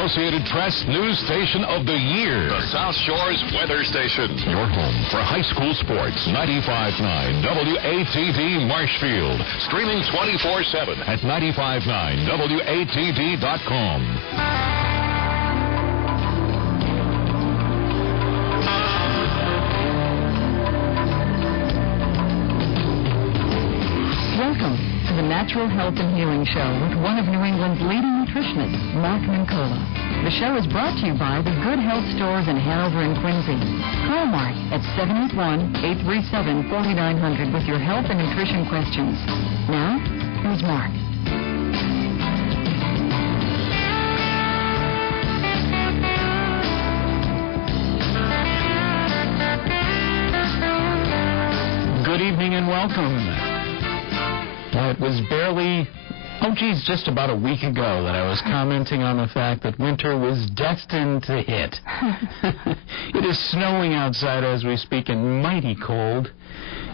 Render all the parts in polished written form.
Associated Press News Station of the Year. The South Shore's weather station. Your home for high school sports. 95.9 WATD Marshfield. Streaming 24/7 at 959WATD.com. Welcome to the Natural Health and Healing Show with one of New England's leading nutritionists, Mark Mincola. The show is brought to you by the Good Health Stores in Hanover and Quincy. Call Mark at 781-837-4900 with your health and nutrition questions. Now, here's Mark. Good evening and welcome. Well, it was barely, just about a week ago that I was commenting on the fact that winter was destined to hit. It is snowing outside as we speak and mighty cold.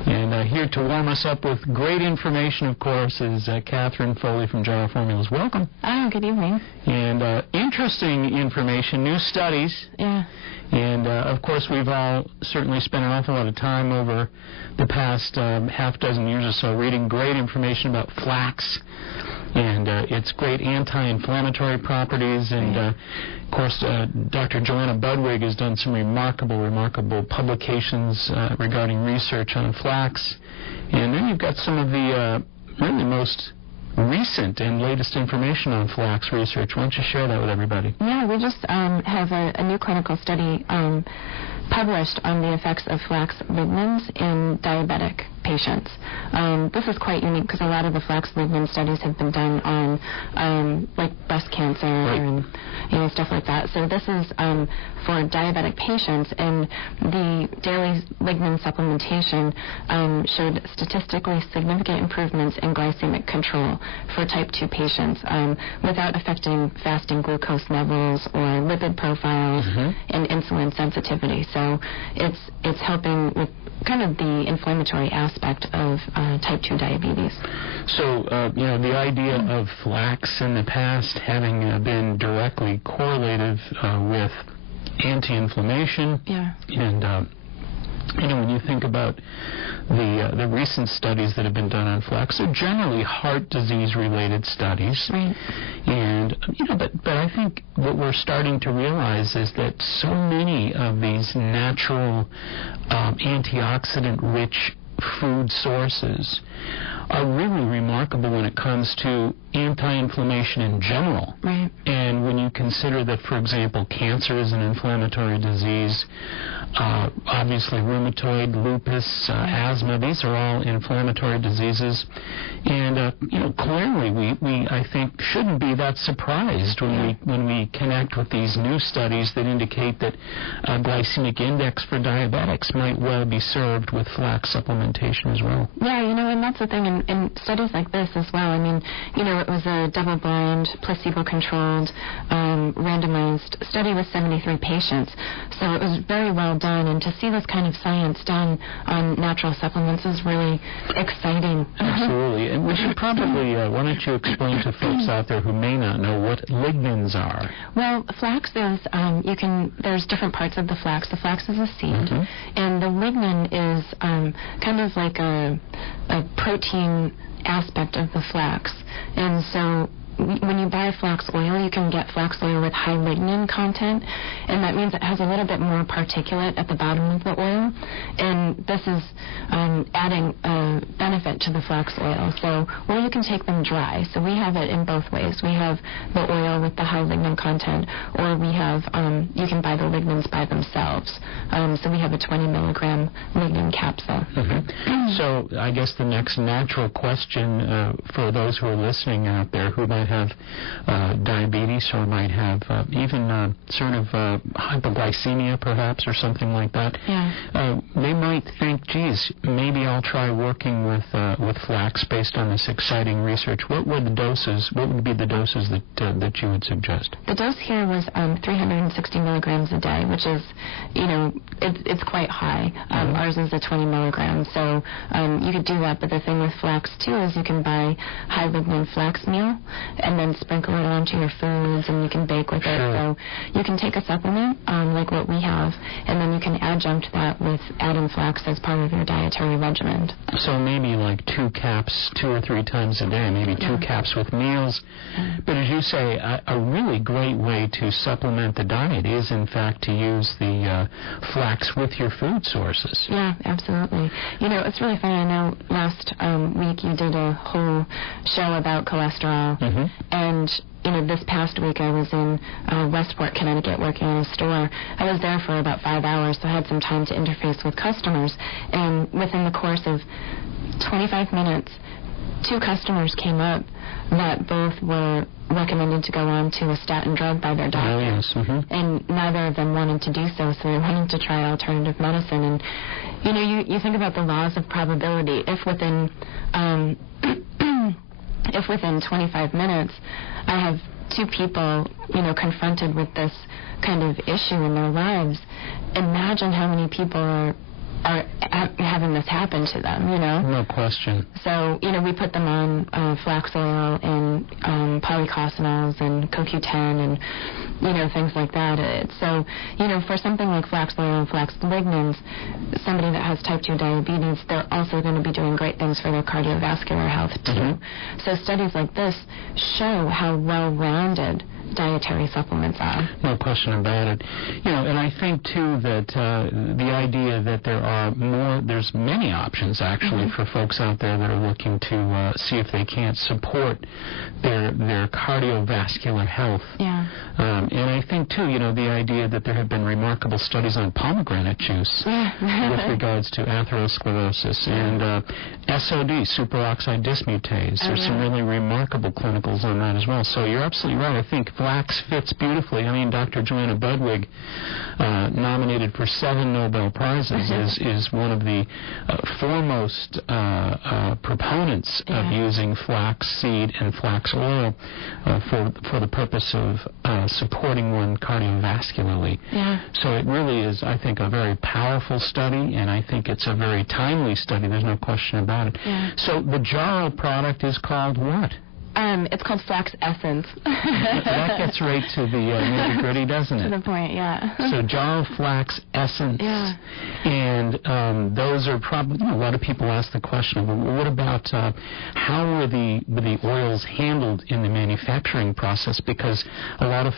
And here to warm us up with great information, of course, is Catherine Foley from Gyro Formulas. Welcome. Oh, good evening. And interesting information, new studies. Yeah. And, of course, we've all certainly spent an awful lot of time over the past half dozen years or so reading great information about flax and its great anti-inflammatory properties. And, of course, Dr. Joanna Budwig has done some remarkable publications regarding research on flax. And then you've got some of the really most recent and latest information on flax research. Why don't you share that with everybody? Yeah, we just have a new clinical study published on the effects of flax lignans in diabetic patients. This is quite unique because a lot of the flax lignan studies have been done on like breast cancer and stuff like that. So this is for diabetic patients, and the daily lignan supplementation showed statistically significant improvements in glycemic control for type 2 patients without affecting fasting glucose levels or lipid profiles and insulin sensitivity. So it's helping with kind of the inflammatory aspect of type 2 diabetes. So, the idea of flax in the past having been directly correlative with anti-inflammation and when you think about the recent studies that have been done on flax, they're generally heart disease-related studies. Right. And, but I think what we're starting to realize is that so many of these natural antioxidant-rich food sources are really remarkable when it comes to anti-inflammation in general. Right. And when you consider that, for example, cancer is an inflammatory disease, obviously rheumatoid, lupus, asthma, these are all inflammatory diseases. And, clearly we, I think, shouldn't be that surprised when we connect with these new studies that indicate that glycemic index for diabetics might well be served with flax supplementation as well. Yeah, and that's the thing in studies like this as well. I mean, it was a double-blind, placebo-controlled, randomized study with 73 patients. So it was very well done, and to see this kind of science done on natural supplements is really exciting. Absolutely. And we should probably, why don't you explain to folks out there who may not know what lignans are? Well, flax is, there's different parts of the flax. The flax is a seed, and the lignan is kind of like a protein aspect of the flax. And so when you buy flax oil, you can get flax oil with high lignan content, and that means it has a little bit more particulate at the bottom of the oil, and this is adding a benefit to the flax oil. So, or you can take them dry. So we have it in both ways. We have the oil with the high lignan content, or we have, you can buy the lignans by themselves. So we have a 20 milligram lignan capsule. So I guess the next natural question for those who are listening out there who might have diabetes or might have even sort of hypoglycemia perhaps or something like that, they might think, geez, maybe I'll try working with flax based on this exciting research. What would be the doses that you would suggest? The dose here was 360 milligrams a day, which is, it's quite high. Ours is a 20 milligrams, so you could do that. But the thing with flax too is you can buy high lignan flax meal, and then sprinkle it onto your foods, and you can bake with it. So you can take a supplement like what we have, and then you can adjunct that with adding flax as part of your dietary regimen. So maybe like 2 caps 2 or 3 times a day, maybe 2 caps with meals. But as you say, a really great way to supplement the diet is, in fact, to use the flax with your food sources. Yeah, absolutely. You know, it's really funny. I know last week you did a whole show about cholesterol, and you know, this past week I was in Westport, Connecticut, working in a store. I was there for about 5 hours, so I had some time to interface with customers. And within the course of 25 minutes, 2 customers came up that both were recommended to go on to a statin drug by their doctor. Oh, yes. And neither of them wanted to do so they wanted to try alternative medicine. And, you know, you think about the laws of probability. If within 25 minutes I have 2 people, you know, confronted with this kind of issue in their lives, imagine how many people are having this happen to them, you know? No question. So, you know, we put them on flax oil and polycosanols and CoQ10 and, you know, things like that. So, you know, for something like flax oil and flax lignans, somebody that has type 2 diabetes, they're also going to be doing great things for their cardiovascular health, too. So studies like this show how well-rounded dietary supplements are. No question about it. You know, and I think, too, that the idea that there's many options, actually, for folks out there that are looking to see if they can't support their cardiovascular health. Yeah. And I think, too, you know, the idea that there have been remarkable studies on pomegranate juice with regards to atherosclerosis and SOD, superoxide dismutase. There's some really remarkable clinicals on that as well. So you're absolutely right. I think flax fits beautifully. I mean, Dr. Joanna Budwig, nominated for 7 Nobel Prizes, is one of the foremost proponents of using flax seed and flax oil for the purpose of supporting one cardiovascularly. Yeah. So it really is, I think, a very powerful study, and I think it's a very timely study. There's no question about it. Yeah. So the Jarrow product is called what? It's called Flax Essence. That gets right to the nitty-gritty, doesn't it? To the point, yeah. So Jarrow Flax Essence. Yeah. And those are probably, you know, a lot of people ask the question, well, what about how were the oils handled in the manufacturing process? Because a lot of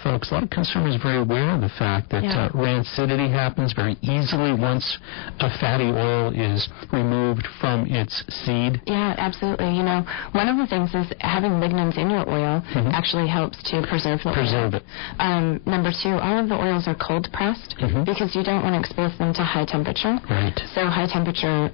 consumers are very aware of the fact that rancidity happens very easily once a fatty oil is removed from its seed. Yeah, absolutely. You know, one of the things is having lignans in your oil actually helps to preserve the oil. It. Number 2, all of the oils are cold pressed because you don't want to expose them to high temperature. Right. So high temperature,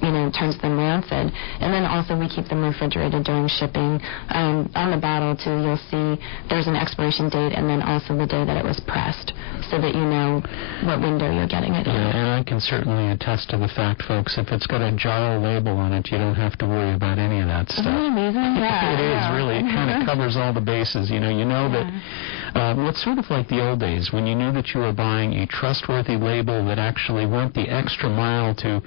you know, turns them rancid. And then also we keep them refrigerated during shipping. On the bottle, too, you'll see there's an expiration date and then also the day that it was pressed so that you know what window you're getting it in. Yeah, and I can certainly attest to the fact, folks, if it's got a Jarrow label on it, you don't have to worry about any of that stuff. Isn't it amazing? Yeah. It is, really. It kind of covers all the bases. You know that it's sort of like the old days when you knew that you were buying a trustworthy label that actually went the extra mile to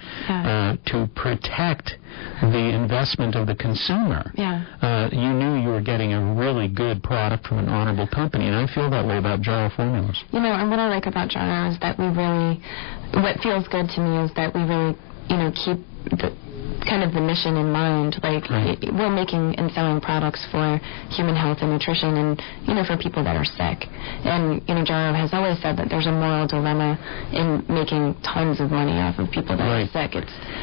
protect the investment of the consumer. Yeah. You knew you were getting a really good product from an honorable company, and I feel that way about Jarrow formulas. You know, and what I like about Jarrow is that what feels good to me is that we really, you know, keep the mission in mind. Like, we're making and selling products for human health and nutrition and, you know, for people that are sick. And, you know, Jarrow has always said that there's a moral dilemma in making tons of money off of people that are sick.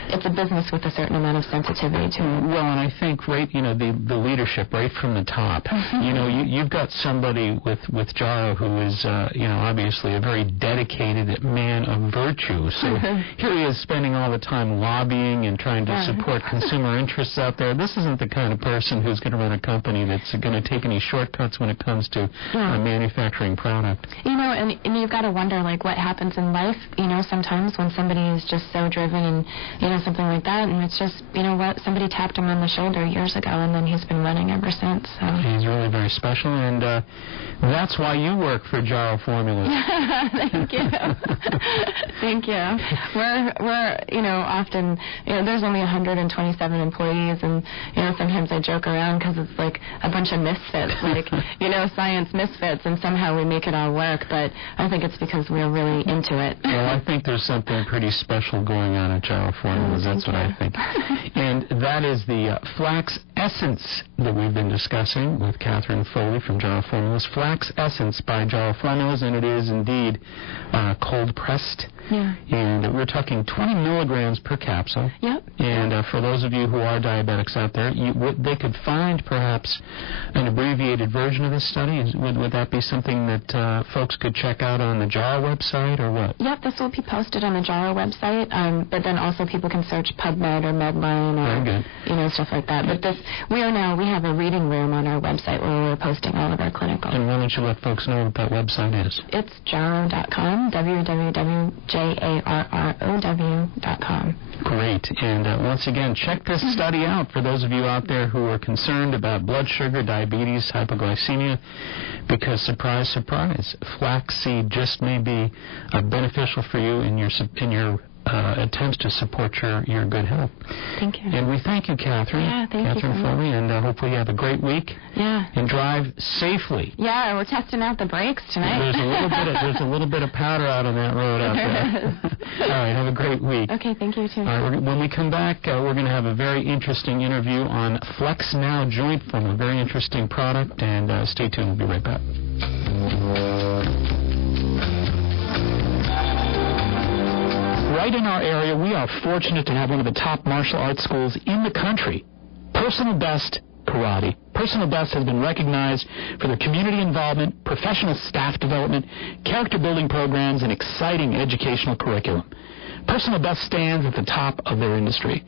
It's a business with a certain amount of sensitivity to it. Well, and I think, you know, the leadership right from the top. You know, you've got somebody with Jarrow who is, you know, obviously a very dedicated man of virtue. So here he is spending all the time lobbying and trying to support consumer interests out there. This isn't the kind of person who's going to run a company that's going to take any shortcuts when it comes to manufacturing product. You know, and you've got to wonder, like, what happens in life, you know, sometimes when somebody is just so driven and, you know, something like that, and it's just, you know what, somebody tapped him on the shoulder years ago, and then he's been running ever since. So. He's really very special, and that's why you work for Jarrow Formulas. Thank you. Thank you. We're, you know, often, you know, there's only 100 127 employees, and sometimes I joke around because it's like a bunch of misfits, like science misfits, and somehow we make it all work. But I think it's because we're really into it. Well, I think there's something pretty special going on at Gyro Formulas. That's what I think. And that is the Flax Essence that we've been discussing with Catherine Foley from Gyro Formulas. Flax Essence by Gyro Formulas, and it is indeed cold pressed. Yeah. And we're talking 20 milligrams per capsule. Yep. And for those of you who are diabetics out there, they could find perhaps an abbreviated version of this study. Would that be something that folks could check out on the Gyro website, or what? Yep, this will be posted on the Gyro website, but then also people can search PubMed or Medline or stuff like that. But we have a reading room on our website where we're posting all of our clinical. And why don't you let folks know what that website is? It's gyro.com, www.jarrow.com. Great. And once again, check this study out for those of you out there who are concerned about blood sugar, diabetes, hypoglycemia, because surprise, surprise, flaxseed just may be beneficial for you in your attempts to support your good health. Thank you. And we thank you, Catherine. Yeah, thank you. Catherine Foley, and hopefully you have a great week. Yeah. And drive safely. Yeah, we're testing out the brakes tonight. There's a little bit of powder out on that road out there. All right, have a great week. Okay, thank you too. All right, when we come back, we're going to have a very interesting interview on Flex Now joint foam, a very interesting product, and stay tuned. We'll be right back. Right in our area, we are fortunate to have one of the top martial arts schools in the country, Personal Best Karate. Personal Best has been recognized for their community involvement, professional staff development, character building programs, and exciting educational curriculum. Personal Best stands at the top of their industry.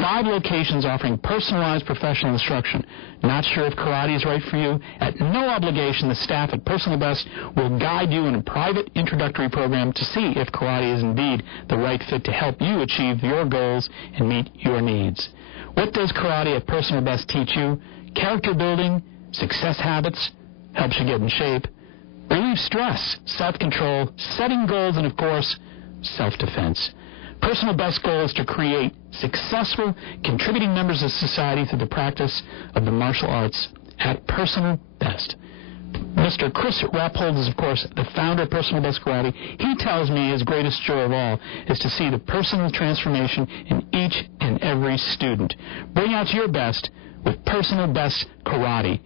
5 locations offering personalized professional instruction. Not sure if karate is right for you? At no obligation, the staff at Personal Best will guide you in a private introductory program to see if karate is indeed the right fit to help you achieve your goals and meet your needs. What does karate at Personal Best teach you? Character building, success habits, helps you get in shape, relieve stress, self-control, setting goals, and, of course, self-defense. Personal Best's goal is to create successful, contributing members of society through the practice of the martial arts at Personal Best. Mr. Chris Rappold is, of course, the founder of Personal Best Karate. He tells me his greatest joy of all is to see the personal transformation in each and every student. Bring out your best with Personal Best Karate.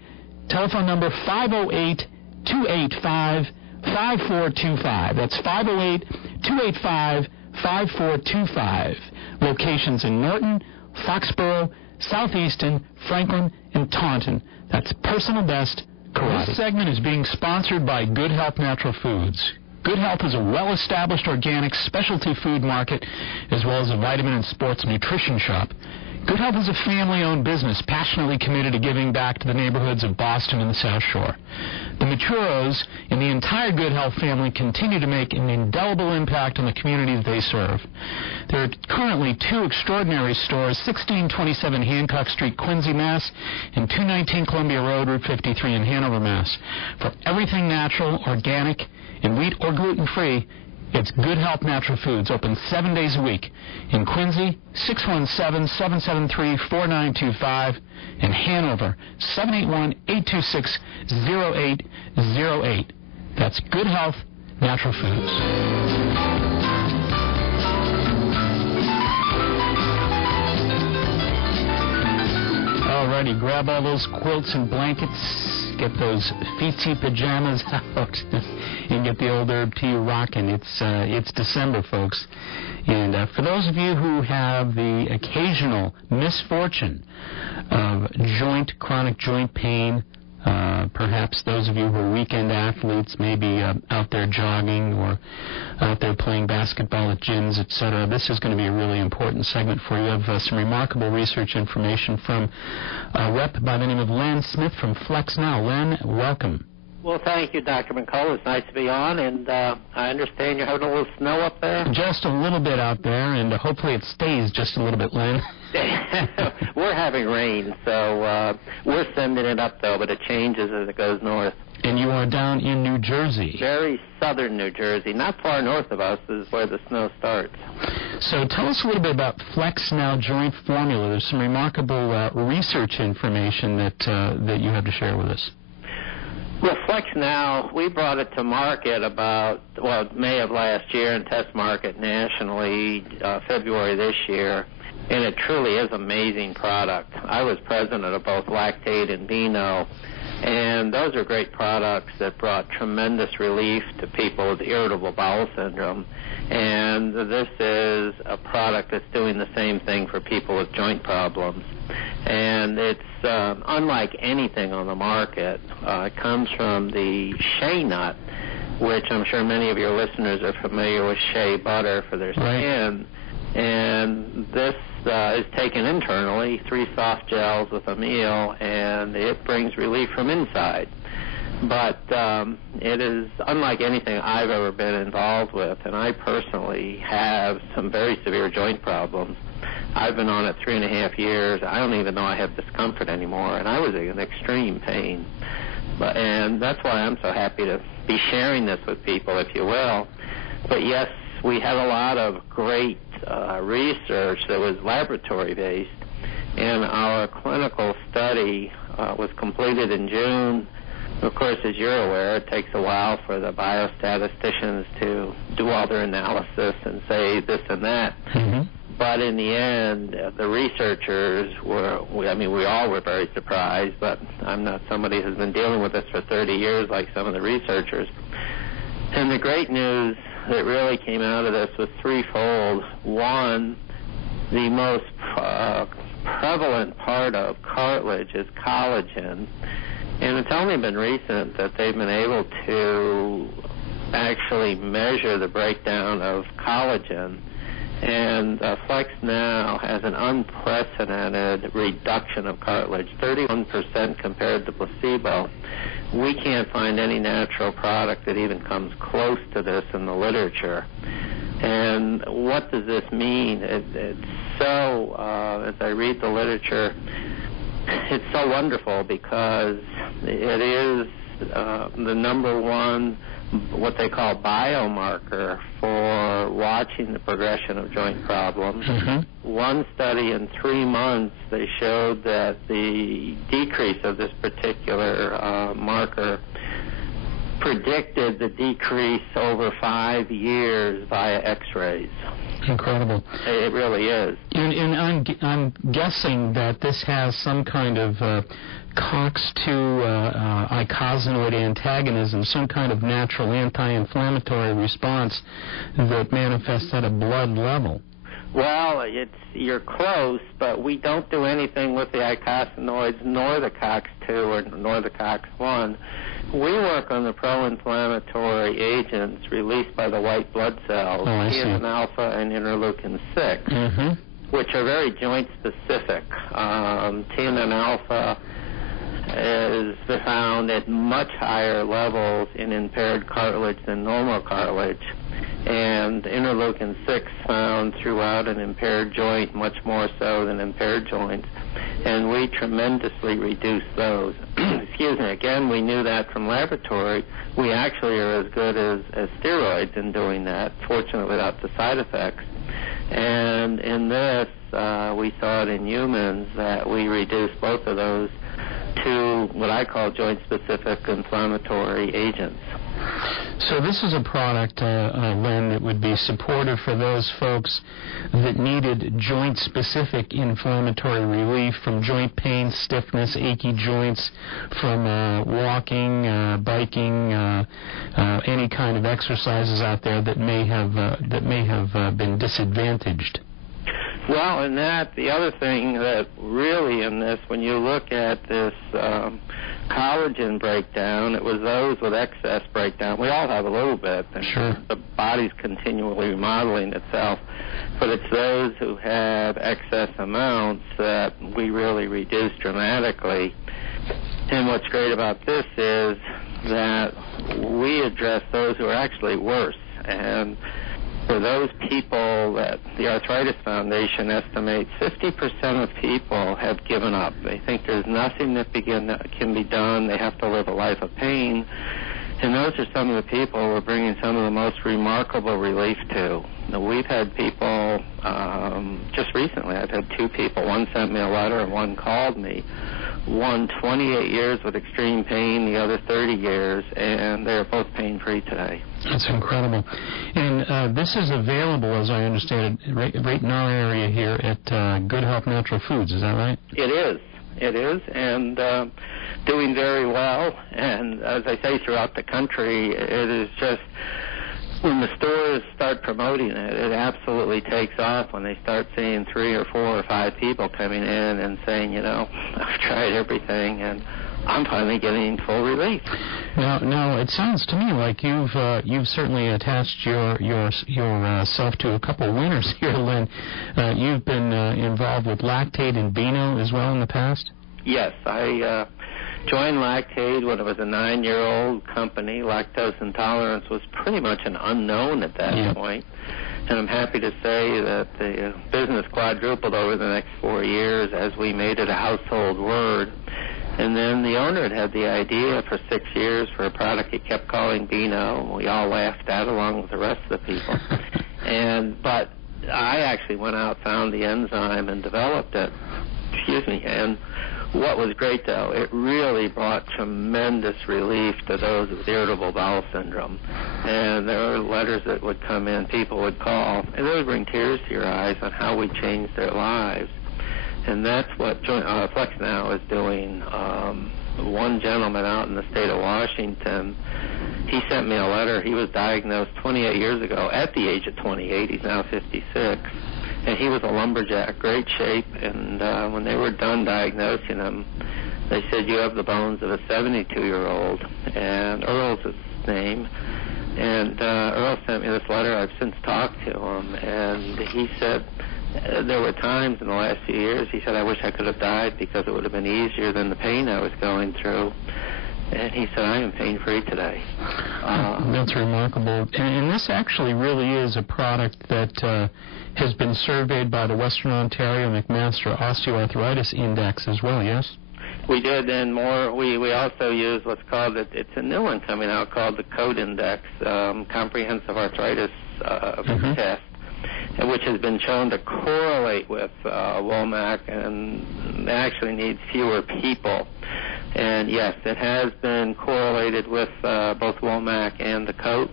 Telephone number 508-285-5425. That's 508-285-5425. Locations in Norton, Foxborough, Southeastern, Franklin, and Taunton. That's Personal Best Karate. This segment is being sponsored by Good Health Natural Foods. Good Health is a well-established organic specialty food market as well as a vitamin and sports nutrition shop. Good Health is a family-owned business passionately committed to giving back to the neighborhoods of Boston and the South Shore. The Maturos and the entire Good Health family continue to make an indelible impact on the communities they serve. There are currently 2 extraordinary stores, 1627 Hancock Street, Quincy, Mass., and 219 Columbia Road, Route 53 in Hanover, Mass. For everything natural, organic, and wheat or gluten-free, it's Good Health Natural Foods, open 7 days a week. In Quincy, 617-773-4925. In Hanover, 781-826-0808. That's Good Health Natural Foods. Alrighty, grab all those quilts and blankets. Get those feetsy pajamas out and get the old herb tea rocking. It's December, folks. And for those of you who have the occasional misfortune of chronic joint pain, perhaps those of you who are weekend athletes, maybe out there jogging or out there playing basketball at gyms, etc. This is going to be a really important segment for you. We have some remarkable research information from a rep by the name of Len Smith from Flex Now. Len, welcome. Well, thank you, Dr. McCullough. It's nice to be on, and I understand you're having a little snow up there? Just a little bit out there, and hopefully it stays just a little bit, Len. We're having rain, so we're sending it up, though, but it changes as it goes north. And you are down in New Jersey. Very southern New Jersey. Not far north of us is where the snow starts. So tell us a little bit about Flex Now Joint Formula. There's some remarkable research information that you have to share with us. Well, Flex Now, we brought it to market about, May of last year and test market nationally February this year, and it truly is an amazing product. I was president of both Lactate and Beano, and those are great products that brought tremendous relief to people with irritable bowel syndrome. And this is a product that's doing the same thing for people with joint problems. And it's unlike anything on the market. It comes from the shea nut, which I'm sure many of your listeners are familiar with shea butter for their skin. Right. And this is taken internally, 3 soft gels with a meal, and it brings relief from inside. But it is unlike anything I've ever been involved with, and I personally have some very severe joint problems. I've been on it 3.5 years. I don't even know I have discomfort anymore, and I was in extreme pain. And that's why I'm so happy to be sharing this with people, if you will. But yes, we had a lot of great research that was laboratory-based, and our clinical study was completed in June. Of course, as you're aware, it takes a while for the biostatisticians to do all their analysis and say this and that. Mm-hmm. But in the end, the researchers we all were very surprised, but I'm not somebody who's been dealing with this for 30 years like some of the researchers. And the great news that really came out of this was threefold. One, the most prevalent part of cartilage is collagen. And it's only been recent that they've been able to actually measure the breakdown of collagen. And Flex Now has an unprecedented reduction of cartilage, 31% compared to placebo. We can't find any natural product that even comes close to this in the literature. And what does this mean? It's so, as I read the literature, it's so wonderful because it is the number one, what they call biomarker for watching the progression of joint problems. Mm-hmm. One study in 3 months, they showed that the decrease of this particular marker predicted the decrease over 5 years via X-rays. Incredible. It really is. And I'm guessing that this has some kind of COX-2 icosanoid antagonism, some kind of natural anti-inflammatory response that manifests at a blood level. Well, you're close, but we don't do anything with the icosanoids nor the COX-2 nor the COX-1. We work on the pro-inflammatory agents released by the white blood cells, TNF-alpha and interleukin-6, mm-hmm. which are very joint-specific. TNF-alpha is found at much higher levels in impaired cartilage than normal cartilage, and interleukin-6 found throughout an impaired joint, much more so than impaired joints, and we tremendously reduce those. Excuse me, again, we knew that from laboratory. We actually are as good as steroids in doing that, fortunately without the side effects. And in this, we saw it in humans that we reduced both of those to what I call joint-specific inflammatory agents. So this is a product, Len, that would be supportive for those folks that needed joint-specific inflammatory relief from joint pain, stiffness, achy joints, from walking, biking, any kind of exercises out there that may have been disadvantaged. Well, and the other thing that really in this, when you look at this collagen breakdown, it was those with excess breakdown. We all have a little bit. Sure. The body's continually remodeling itself. But it's those who have excess amounts that we really reduce dramatically. And what's great about this is that we address those who are actually worse. And for those people that the Arthritis Foundation estimates 50% of people have given up. They think there's nothing that can be done. They have to live a life of pain. And those are some of the people we're bringing some of the most remarkable relief to. Now, we've had people just recently I've had two people. One sent me a letter and one called me. One 28 years with extreme pain, the other 30 years, and they're both pain-free today. That's incredible. And this is available, as I understand it, right in our area here at Good Health Natural Foods. Is that right? It is. It is, and doing very well. And as I say, throughout the country, it is just, when the stores start promoting it, it absolutely takes off when they start seeing 3 or 4 or 5 people coming in and saying, you know, I've tried everything and I'm finally getting full relief. Now it sounds to me like you've certainly attached yourself to a couple winners here, Lynn. You've been involved with Lactate and Beano as well in the past? Yes, I joined Lactate when it was a 9-year-old company. Lactose intolerance was pretty much an unknown at that point. And I'm happy to say that the business quadrupled over the next 4 years as we made it a household word. And then the owner had the idea for 6 years for a product he kept calling Beano, and we all laughed at along with the rest of the people. But I actually went out, found the enzyme, and developed it. And what was great, though, it really brought tremendous relief to those with irritable bowel syndrome. And there were letters that would come in, people would call, and they would bring tears to your eyes on how we changed their lives. And that's what Flex Now is doing. One gentleman out in the state of Washington, he sent me a letter. He was diagnosed 28 years ago at the age of 28. He's now 56. And he was a lumberjack, great shape. And when they were done diagnosing him, they said, you have the bones of a 72-year-old. And Earl's his name. And Earl sent me this letter. I've since talked to him. And he said, there were times in the last few years, he said, I wish I could have died because it would have been easier than the pain I was going through. And he said, I am pain-free today. That's remarkable. And this actually really is a product that has been surveyed by the Western Ontario McMaster Osteoarthritis Index as well, yes? We did, and more. We also use what's called, it's a new one coming out called the CODE Index, Comprehensive Arthritis Test, which has been shown to correlate with WOMAC and actually needs fewer people. And yes, it has been correlated with both WOMAC and the CODE.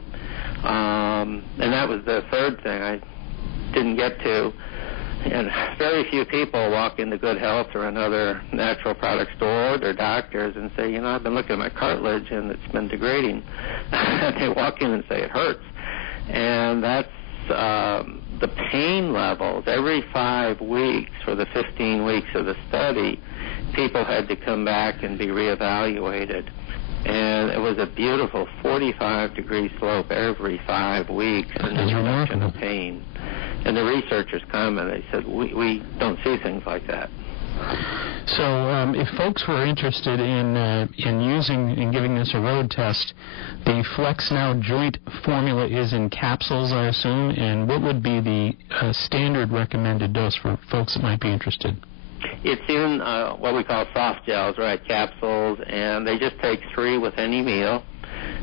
And that was the third thing I didn't get to. And very few people walk into Good Health or another natural product store or their doctors and say, you know, I've been looking at my cartilage and it's been degrading. They walk in and say it hurts. And that's the pain levels. Every 5 weeks for the 15 weeks of the study, people had to come back and be reevaluated. And it was a beautiful 45-degree slope every 5 weeks in the reduction of pain. And the researchers commented, they said, we don't see things like that. So if folks were interested in using and giving this a road test, the Flex Now joint formula is in capsules, I assume, and what would be the standard recommended dose for folks that might be interested? It's in what we call soft gels, right, capsules, and they just take 3 with any meal.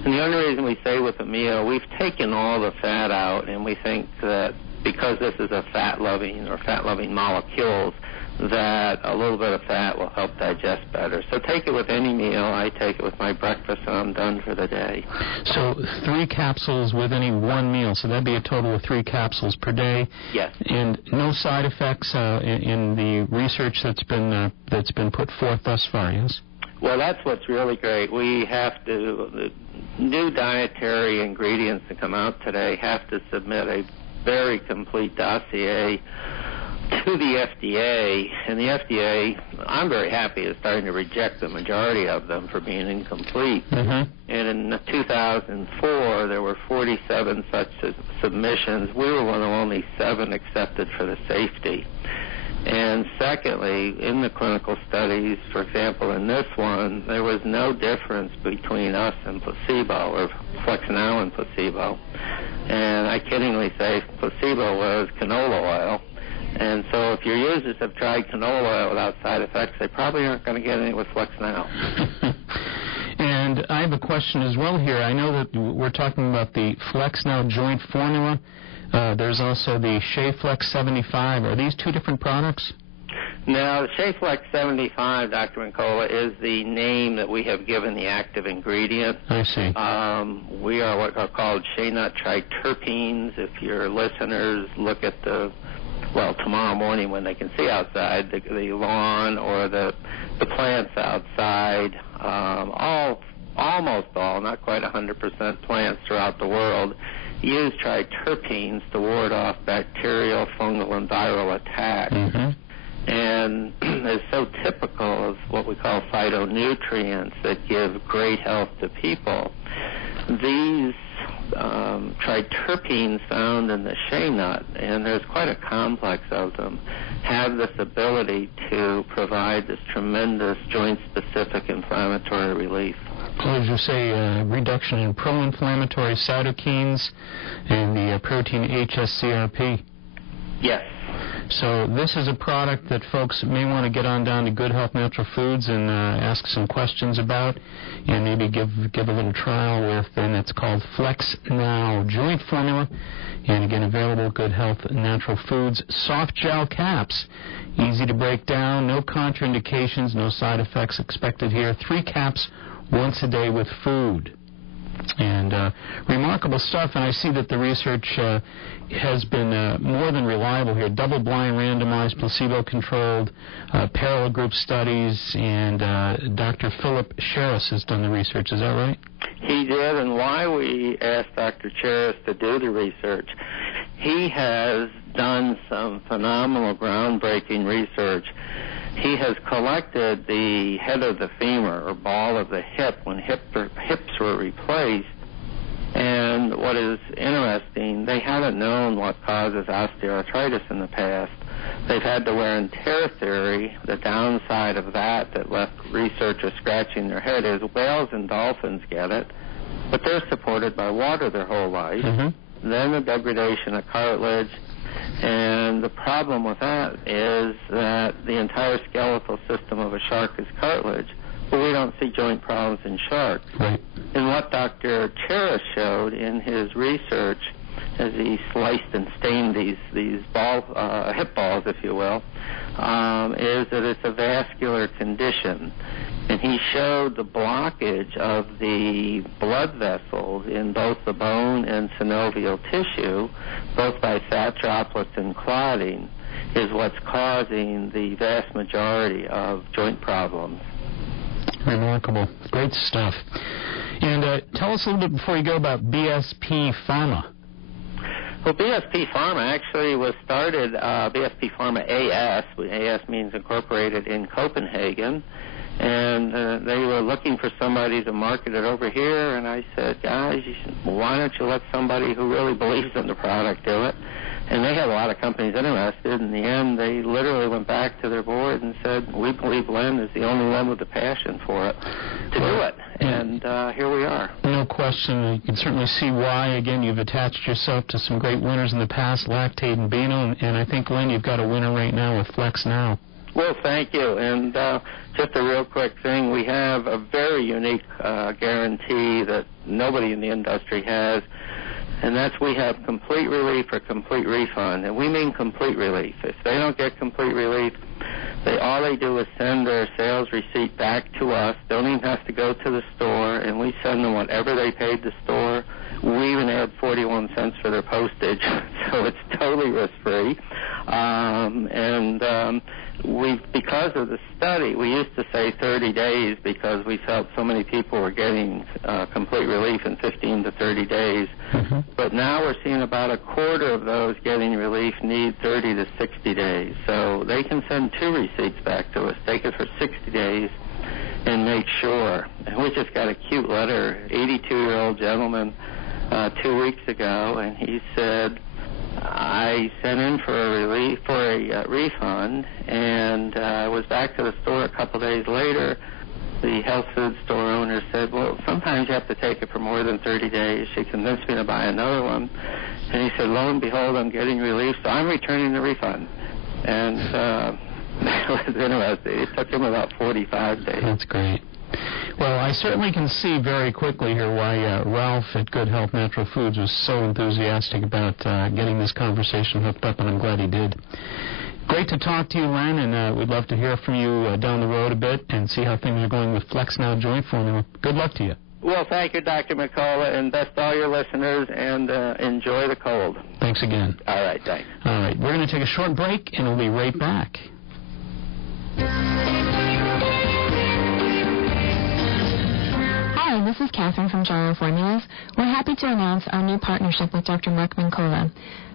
And the only reason we say with a meal, we've taken all the fat out, and we think that because this is a fat-loving molecules, that a little bit of fat will help digest better. So take it with any meal. I take it with my breakfast, and I'm done for the day. So 3 capsules with any one meal. So that'd be a total of 3 capsules per day. Yes. And no side effects in the research that's been put forth thus far. Yes. Well, that's what's really great. We have to, the new dietary ingredients that come out today have to submit a very complete dossier to the FDA, and the FDA, I'm very happy, is starting to reject the majority of them for being incomplete. And in 2004, there were 47 such submissions. We were one of only 7 accepted for the safety. And secondly, in the clinical studies, for example, in this one, there was no difference between us and placebo, or Flex Now and placebo. And I kiddingly say placebo was canola oil. And so if your users have tried canola oil without side effects, they probably aren't going to get any with Flex Now. And I have a question as well here. I know that we're talking about the Flex Now joint formula. There's also the Shea Flex 75. Are these two different products? Now, the Shea Flex 75, Dr. Mincola, is the name that we have given the active ingredient. I see. We are what are called shea nut triterpenes. If your listeners look at tomorrow morning when they can see outside, the lawn or the plants outside, almost all, not quite 100% plants throughout the world, use triterpenes to ward off bacterial, fungal, and viral attacks. Mm-hmm. And it's so typical of what we call phytonutrients that give great health to people. These triterpenes found in the shea nut, and there's quite a complex of them, have this ability to provide this tremendous joint-specific inflammatory relief. Well, as you say, reduction in pro-inflammatory cytokines and the protein HSCRP. Yes. So this is a product that folks may want to get on down to Good Health Natural Foods and ask some questions about, and maybe give a little trial with. And it's called Flex Now Joint Formula, and again available at Good Health Natural Foods. Soft gel caps, easy to break down, no contraindications, no side effects expected here. 3 caps once a day with food. And remarkable stuff, and I see that the research has been more than reliable here. Double-blind, randomized, placebo-controlled, parallel group studies, and Dr. Philip Sherris has done the research. Is that right? He did, and why we asked Dr. Sherris to do the research, he has done some phenomenal, groundbreaking research. He has collected the head of the femur, or ball of the hip, when hips were replaced. And what is interesting, they haven't known what causes osteoarthritis in the past. They've had the wear and tear theory. The downside of that left researchers scratching their head is whales and dolphins get it, but they're supported by water their whole life. Mm-hmm. Then the degradation of cartilage. And the problem with that is that the entire skeletal system of a shark is cartilage, but we don't see joint problems in sharks. Right. And what Dr. Sherris showed in his research, as he sliced and stained these hip balls, if you will, is that it's a vascular condition. And he showed the blockage of the blood vessels in both the bone and synovial tissue, both by fat droplets and clotting, is what's causing the vast majority of joint problems. Remarkable. Great stuff. And tell us a little bit before you go about BSP Pharma. Well, BSP Pharma actually was started, BSP Pharma AS. AS means incorporated in Copenhagen. And they were looking for somebody to market it over here, and I said, guys, why don't you let somebody who really believes in the product do it? And they had a lot of companies interested. In the end, they literally went back to their board and said, we believe Len is the only one with the passion for it to do it. And here we are. No question. You can certainly see why. Again, you've attached yourself to some great winners in the past, Lactate and Beano, and I think, Len, you've got a winner right now with Flex Now. Well, thank you. And just a real quick thing, we have a very unique guarantee that nobody in the industry has, and that's we have complete relief or complete refund. And we mean complete relief. If they don't get complete relief, all they do is send their sales receipt back to us. They don't even have to go to the store, and we send them whatever they paid the store. We even add 41 cents for their postage, so it's totally risk-free. Because of the study, we used to say 30 days because we felt so many people were getting complete relief in 15 to 30 days. Mm-hmm. But now we're seeing about a quarter of those getting relief need 30 to 60 days. So they can send 2 receipts back to us, take it for 60 days, and make sure. And we just got a cute letter, 82-year-old gentleman 2 weeks ago, and he said, I sent in for a refund, and I was back to the store a couple days later. The health food store owner said, well, sometimes you have to take it for more than 30 days. She convinced me to buy another one. And he said, lo and behold, I'm getting relief, so I'm returning the refund. And that was interesting. It took him about 45 days. That's great. Well, I certainly can see very quickly here why Ralph at Good Health Natural Foods was so enthusiastic about getting this conversation hooked up, and I'm glad he did. Great to talk to you, Len, and we'd love to hear from you down the road a bit and see how things are going with Flex Now Joint Formula. Good luck to you. Well, thank you, Dr. McCullough, and best to all your listeners, and enjoy the cold. Thanks again. All right, thanks. All right, we're going to take a short break, and we'll be right back. Hi, this is Catherine from Gyro Formulas. We're happy to announce our new partnership with Dr. Mark Mincola.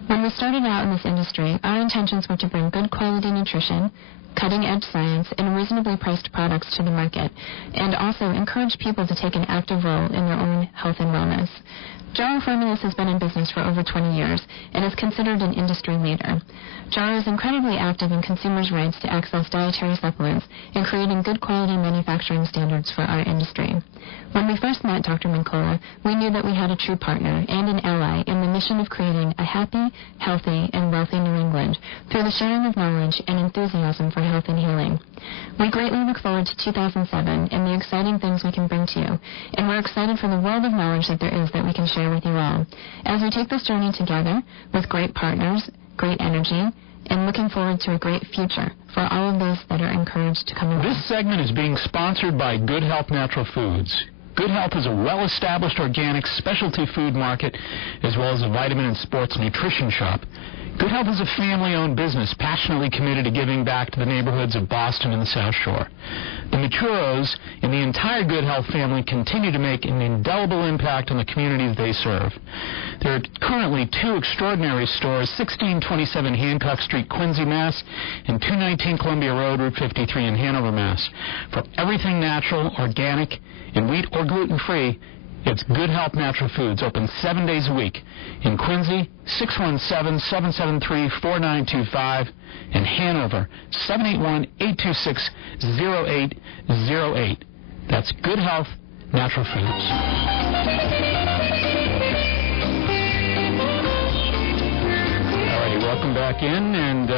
When we started out in this industry, our intentions were to bring good quality nutrition, cutting-edge science, and reasonably priced products to the market, and also encourage people to take an active role in their own health and wellness. Gyro Formulas has been in business for over 20 years and is considered an industry leader. Gyro is incredibly active in consumers' rights to access dietary supplements and creating good quality manufacturing standards for our industry. When we first met Dr. Mincola, we knew that we had a true partner and an ally in the mission of creating a happy, healthy, and wealthy New England through the sharing of knowledge and enthusiasm for health and healing. We greatly look forward to 2007 and the exciting things we can bring to you, and we're excited for the world of knowledge that there is that we can share with you all as we take this journey together with great partners, great energy, and looking forward to a great future for all of those that are encouraged to come along. This segment is being sponsored by Good Health Natural Foods. Good Health is a well-established organic specialty food market as well as a vitamin and sports nutrition shop. Good Health is a family-owned business passionately committed to giving back to the neighborhoods of Boston and the South Shore. The Maturos and the entire Good Health family continue to make an indelible impact on the communities they serve. There are currently 2 extraordinary stores, 1627 Hancock Street, Quincy, Mass., and 219 Columbia Road, Route 53 in Hanover, Mass. For everything natural, organic, and wheat or gluten-free, it's Good Health Natural Foods, open 7 days a week. In Quincy, 617-773-4925. In Hanover, 781-826-0808. That's Good Health Natural Foods. All righty, welcome back in. And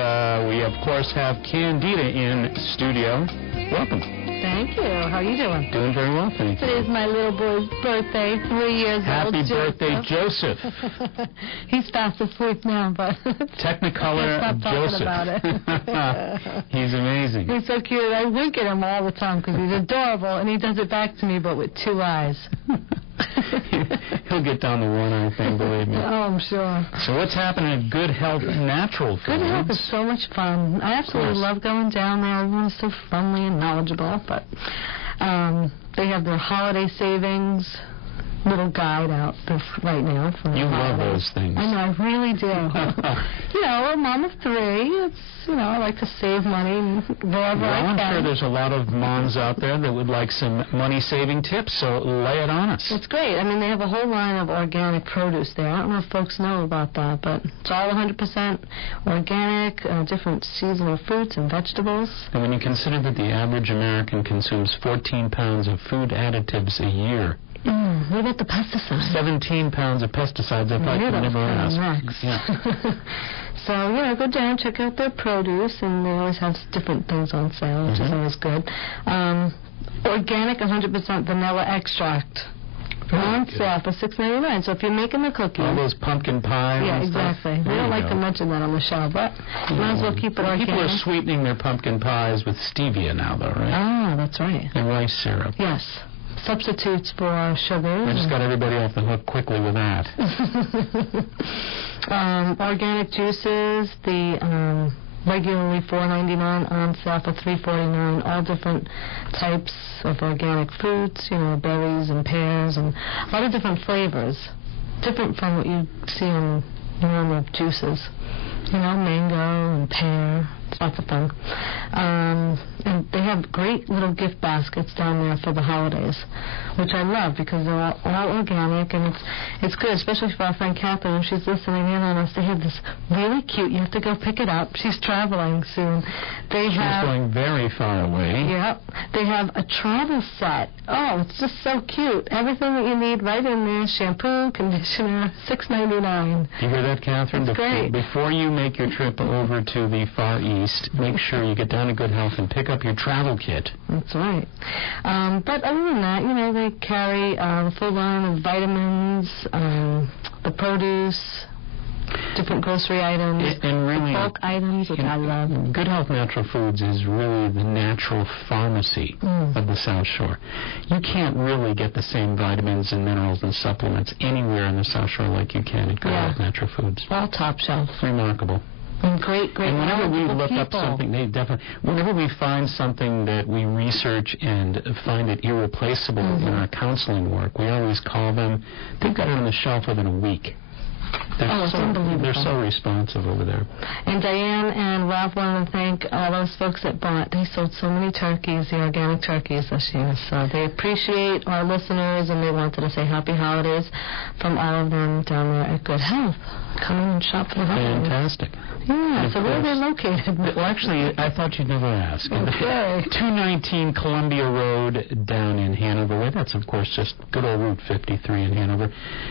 we, of course, have Candida in studio. Welcome. Thank you. How are you doing? Doing very well, thank you. Today is my little boy's birthday, 3 years old. Happy birthday, Joseph. He's fast asleep now, but Technicolor stop talking Joseph. about it. He's amazing. He's so cute. I wink at him all the time because he's adorable, and he does it back to me, but with 2 eyes. He'll get down the one eye thing, believe me. Oh, I'm sure. So what's happening at Good Health Natural Foods? Good Health is so much fun. I absolutely love going down there. Everyone's so friendly and knowledgeable. But they have their holiday savings little guide out right now. For you love those things. I know, I really do. You know, a mom of 3. It's, you know, I like to save money wherever I can. I'm sure there's a lot of moms out there that would like some money-saving tips, so lay it on us. It's great. I mean, they have a whole line of organic produce there. I don't know if folks know about that, but it's all 100% organic, different seasonal fruits and vegetables. And when you consider that the average American consumes 14 pounds of food additives a year, what about the pesticides? 17 pounds of pesticides, if I could never ask. Yeah. So, you know, go down, check out their produce, and they always have different things on sale, which is always good. Organic 100% vanilla extract. On sale for $6.99. So if you're making the cookies... All those pumpkin pies. Yeah, and exactly. Stuff. We don't like to mention that on the show, but might as well keep it organic. People are sweetening their pumpkin pies with stevia now, though, right? Ah, that's right. And rice syrup. Yes. Substitutes for sugar. I just got everybody off the hook quickly with that. Organic juices, the regularly $4.99 on sale for $3.49. All different types of organic fruits, you know, berries and pears, and a lot of different flavors, different from what you see in normal juices. You know, mango and pear. It's lots of fun. And they have great little gift baskets down there for the holidays, which I love because they're all organic, and it's good, especially for our friend Catherine, if she's listening in on us. They have this really cute, you have to go pick it up. She's traveling soon. She's going very far away. Yep. They have a travel set. Oh, it's just so cute. Everything that you need right in there. Shampoo, conditioner, $6.99. You hear that, Catherine? That's great. Before you make your trip over to the Far East, East, make sure you get down to Good Health and pick up your travel kit. That's right. But other than that, you know, they carry a full line of vitamins, the produce, different grocery items, and really, bulk items, which I love. Good Health Natural Foods is really the natural pharmacy of the South Shore. You can't really get the same vitamins and minerals and supplements anywhere in the South Shore like you can at Good Health Natural Foods. All top shelf. Remarkable. And great. And whenever we look people. up something, whenever we find something that we research and find it irreplaceable in our counseling work, we always call them. They've got it on the shelf within a week. It's unbelievable. They're so responsive over there. And Diane and Ralph wanted to thank all those folks that bought. They sold so many turkeys, the organic turkeys this year. So they appreciate our listeners, and they wanted to say happy holidays from all of them down there at Good Health. Come in and shop for the holidays. Fantastic. Yeah, so where are they located? Well, actually, I thought you'd never ask. Okay. 219 Columbia Road down in Hanover. Well, that's, of course, just good old Route 53 in Hanover.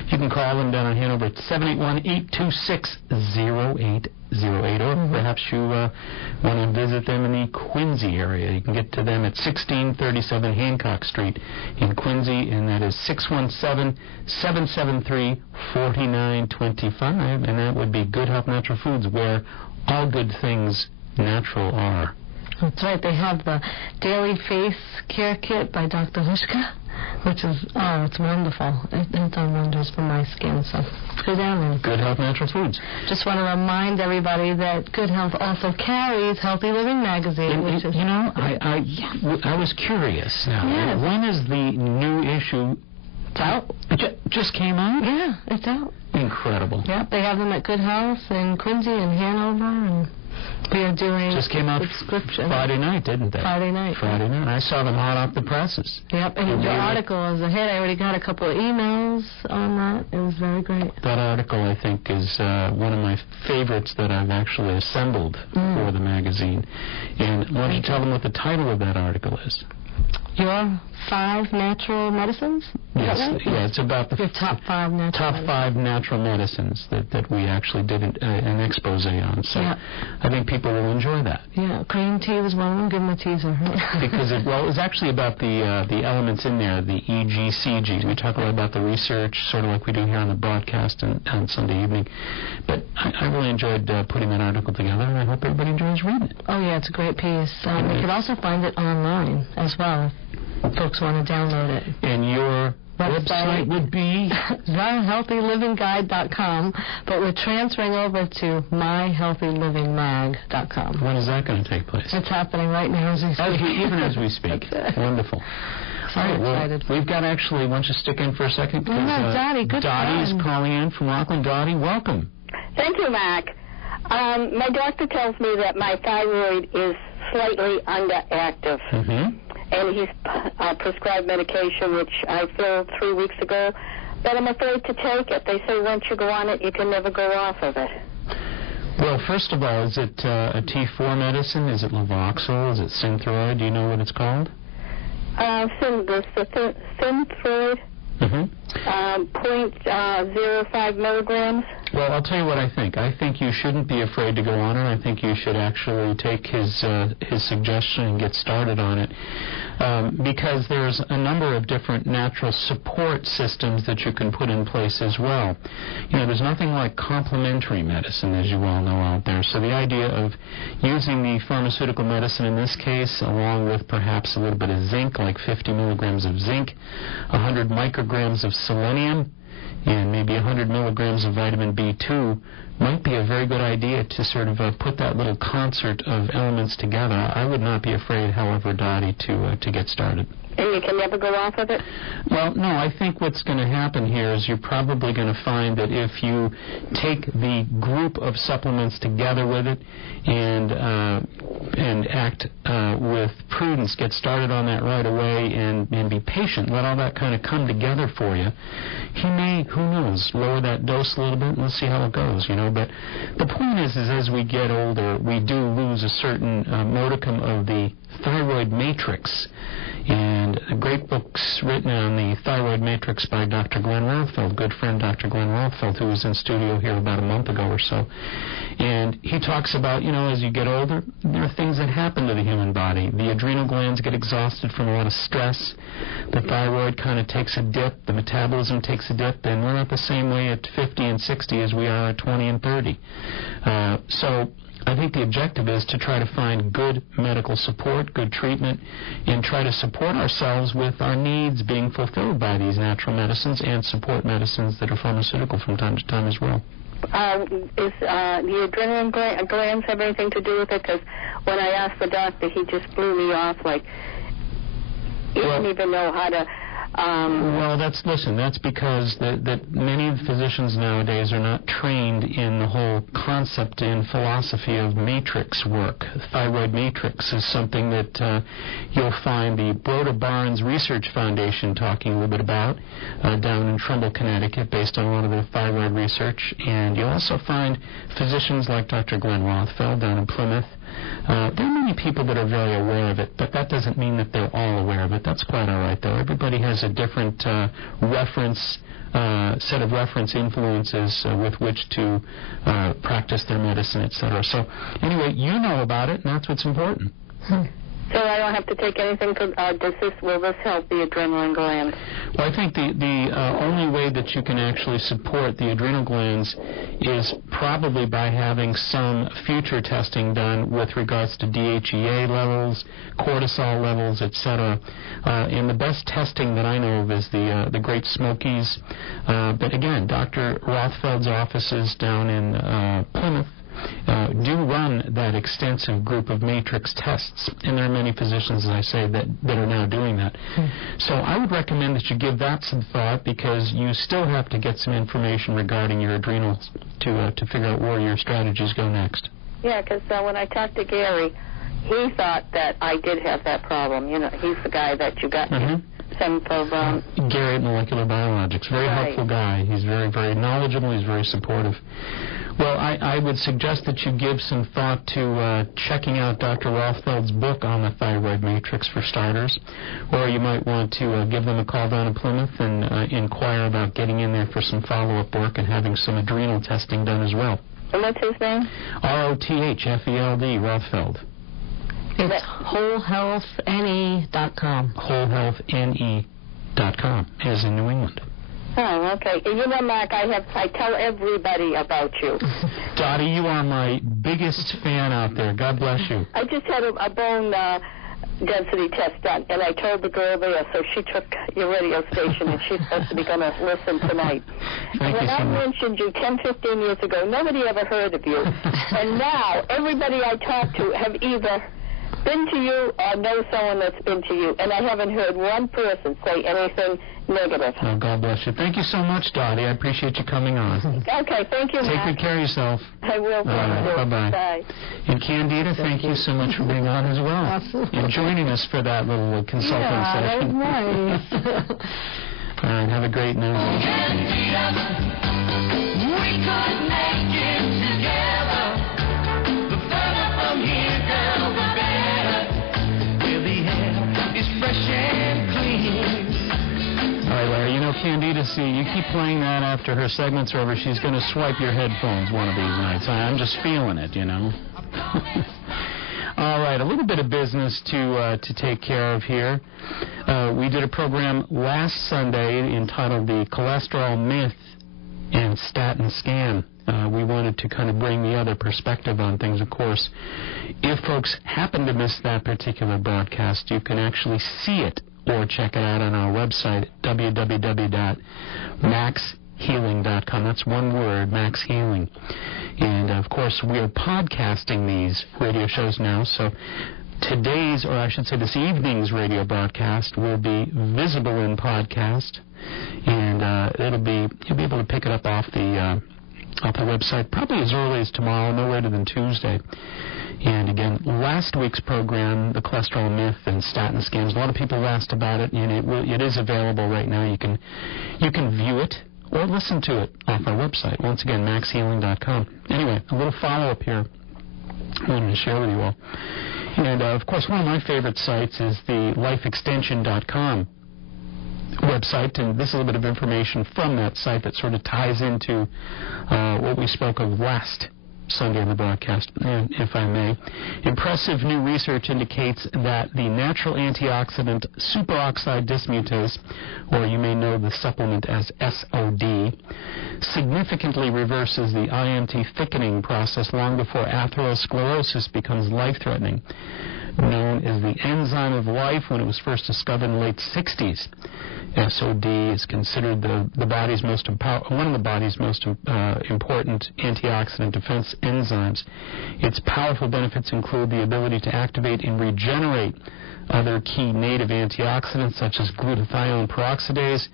You can call them down in Hanover at 781-826-0808, or perhaps you want to visit them in the Quincy area. You can get to them at 1637 Hancock Street in Quincy, and that is 617-773-4925, and that would be Good Health Natural Foods, where all good things natural are. That's right. They have the Daily Face Care Kit by Dr. Hushka, which is, it's wonderful. It's done wonders for my skin, so go down there. Good Health Natural Foods. Just want to remind everybody that Good Health also carries Healthy Living magazine, which is... You know, I was curious now. Yes. When is the new issue? It's out. It just came out? Yeah, it's out. Incredible. Yep, they have them at Good Health in Quincy and Hanover, and we are doing just came out subscription. Friday night, didn't they? Friday night. I saw them hot off the presses. Yep, and your article is a hit. I already got a couple of emails on that. It was very great. That article, I think, is one of my favorites that I've actually assembled for the magazine. And why don't you tell them what the title of that article is? Your 5 natural medicines? Yes, right? yeah, it's about your top 5 natural medicines. 5 natural medicines that we actually did an expose on. So I think people will enjoy that. Yeah, green tea was one of them. Give them a teaser. Because it was actually about the elements in there, the EG, CG. We talk a lot about the research, sort of like we do here on the broadcast on Sunday evening. But I really enjoyed putting that article together, and I hope everybody enjoys reading it. Oh, yeah, it's a great piece. You can also find it online as well. Folks want to download it. And your website would be? TheHealthyLivingGuide.com, but we're transferring over to MyHealthyLivingMag.com. When is that going to take place? It's happening right now as we speak. Even as we speak. Wonderful. So excited. We've got actually, why don't you stick in for a second? Dottie, good Dottie's calling in from Rockland. Dottie, welcome. Thank you, Mac. My doctor tells me that my thyroid is slightly underactive. And he's prescribed medication, which I filled 3 weeks ago, but I'm afraid to take it. They say once you go on it, you can never go off of it. Well, first of all, is it a T4 medicine? Is it Levoxyl? Is it Synthroid? Do you know what it's called? Synthroid, 0.05 milligrams. Well, I'll tell you what I think. I think you shouldn't be afraid to go on it. I think you should actually take his suggestion and get started on it, because there's a number of different natural support systems that you can put in place as well. You know, there's nothing like complementary medicine, as you all know, out there. So the idea of using the pharmaceutical medicine in this case, along with perhaps a little bit of zinc, like 50 milligrams of zinc, 100 micrograms of selenium, and maybe 100 milligrams of vitamin B2 might be a very good idea to sort of put that little concert of elements together. I would not be afraid, however, Dottie, to get started. And you can never go off of it? Well, no, I think what's going to happen here is you're probably going to find that if you take the group of supplements together with it and act with prudence, get started on that right away and be patient, let all that kind of come together for you, he may, who knows, lower that dose a little bit and let's see how it goes, you know. But the point is as we get older, we do lose a certain modicum of the thyroid matrix And great books written on the thyroid matrix by Dr. Glenn Rothfeld, good friend Dr. Glenn Rothfeld, who was in studio here about a month ago or so. And he talks about, as you get older, there are things that happen to the human body. The adrenal glands get exhausted from a lot of stress. The thyroid kind of takes a dip. The metabolism takes a dip. And we're not the same way at 50 and 60 as we are at 20 and 30. So I think the objective is to try to find good medical support, good treatment, and try to support ourselves with our needs being fulfilled by these natural medicines and support medicines that are pharmaceutical from time to time as well. Is the adrenaline glands have anything to do with it? Because when I asked the doctor, he just blew me off like he didn't even know how to... Well, that's because that many physicians nowadays are not trained in the whole concept and philosophy of matrix work. Thyroid matrix is something that you'll find the Broda Barnes Research Foundation talking a little bit about down in Trumbull, Connecticut, based on a lot of their thyroid research. And you'll also find physicians like Dr. Glenn Rothfeld down in Plymouth. There are many people that are very aware of it, but that doesn't mean that they're all aware of it. That's quite all right, though. Everybody has a different set of reference influences with which to practice their medicine, etc. So, anyway, you know about it, and that's what's important. So I don't have to take anything to, will this help the adrenaline gland? Well, I think the only way that you can actually support the adrenal glands is probably by having some future testing done with regards to DHEA levels, cortisol levels, etc. And the best testing that I know of is the Great Smokies. But again, Dr. Rothfeld's offices down in Plymouth do run that extensive group of matrix tests, and there are many physicians, as I say, that are now doing that. So I would recommend that you give that some thought, because you still have to get some information regarding your adrenals to figure out where your strategies go next. Yeah, because when I talked to Gary, he thought that I did have that problem. He's the guy that you got some of... Gary at Molecular Biologics. Very helpful guy. He's very, very knowledgeable. He's very supportive. Well, I would suggest that you give some thought to checking out Dr. Rothfeld's book on the thyroid matrix for starters, or you might want to give them a call down in Plymouth and inquire about getting in there for some follow-up work and having some adrenal testing done as well. And what's his name? Rothfeld, Rothfeld. It's wholehealthne.com. Wholehealthne.com, as in New England. Oh, okay. Mark, I tell everybody about you. Dottie, you are my biggest fan out there. God bless you. I just had a bone density test done, and I told the girl there, so she took your radio station, and she's supposed to be going to listen tonight. Thank you so much. When I mentioned you 10, 15 years ago, nobody ever heard of you. And now, everybody I talk to have either been to you or know someone that's been to you, and I haven't heard one person say anything negative. Oh, God bless you. Thank you so much, Dottie. I appreciate you coming on. Okay, thank you, Take Matt. good care of yourself. I will. Bye-bye. Bye. And Candida, thank you so much for being on as well. Absolutely. And joining us for that little consulting session. That was nice. All right, have a great night. We could make it together. The further from here, girl, the better. Where the air is fresh and clean. All right, Larry, Candida, see, you keep playing that after her segments are over, she's going to swipe your headphones one of these nights. I'm just feeling it, All right, a little bit of business to take care of here. We did a program last Sunday entitled The Cholesterol Myth and Statin Scam. We wanted to kind of bring the other perspective on things, of course. If folks happen to miss that particular broadcast, you can actually see it or check it out on our website, www.maxhealing.com. That's one word, Max Healing. And, of course, we're podcasting these radio shows now, so today's, or I should say this evening's radio broadcast will be visible in podcast, and you'll be able to pick it up off the website probably as early as tomorrow, no later than Tuesday. And again, last week's program, The Cholesterol Myth and Statin Scams, a lot of people have asked about it, and it is available right now. You can view it or listen to it off our website. Once again, maxhealing.com. Anyway, a little follow-up here I wanted to share with you all. And, of course, one of my favorite sites is the lifeextension.com website, and this is a little bit of information from that site that sort of ties into what we spoke of last Sunday on the broadcast, if I may. Impressive new research indicates that the natural antioxidant superoxide dismutase, or you may know the supplement as SOD, significantly reverses the IMT thickening process long before atherosclerosis becomes life-threatening. Known as the enzyme of life when it was first discovered in the late 60s. SOD is considered the body's most one of the body's most important antioxidant defense enzymes. Its powerful benefits include the ability to activate and regenerate other key native antioxidants such as glutathione peroxidase